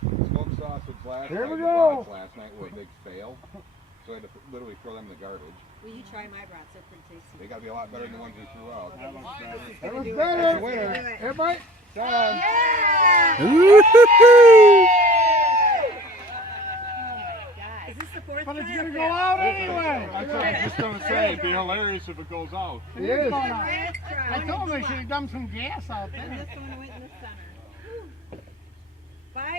Smoked sausage last Here night. we The go. brats last night were a big fail. So I had to literally throw them in the garbage. Will you try my brats? They're pretty tasty. They got to be a lot better than the ones we threw out. That was That's a better. winner. Everybody, Done. Is this the fourth but it's try gonna or go fifth? out anyway. I was just going to say, it'd be hilarious if it goes out. It is. Fifth try. I told them they should have done some gas out And there. this one went in the center. Whew. 5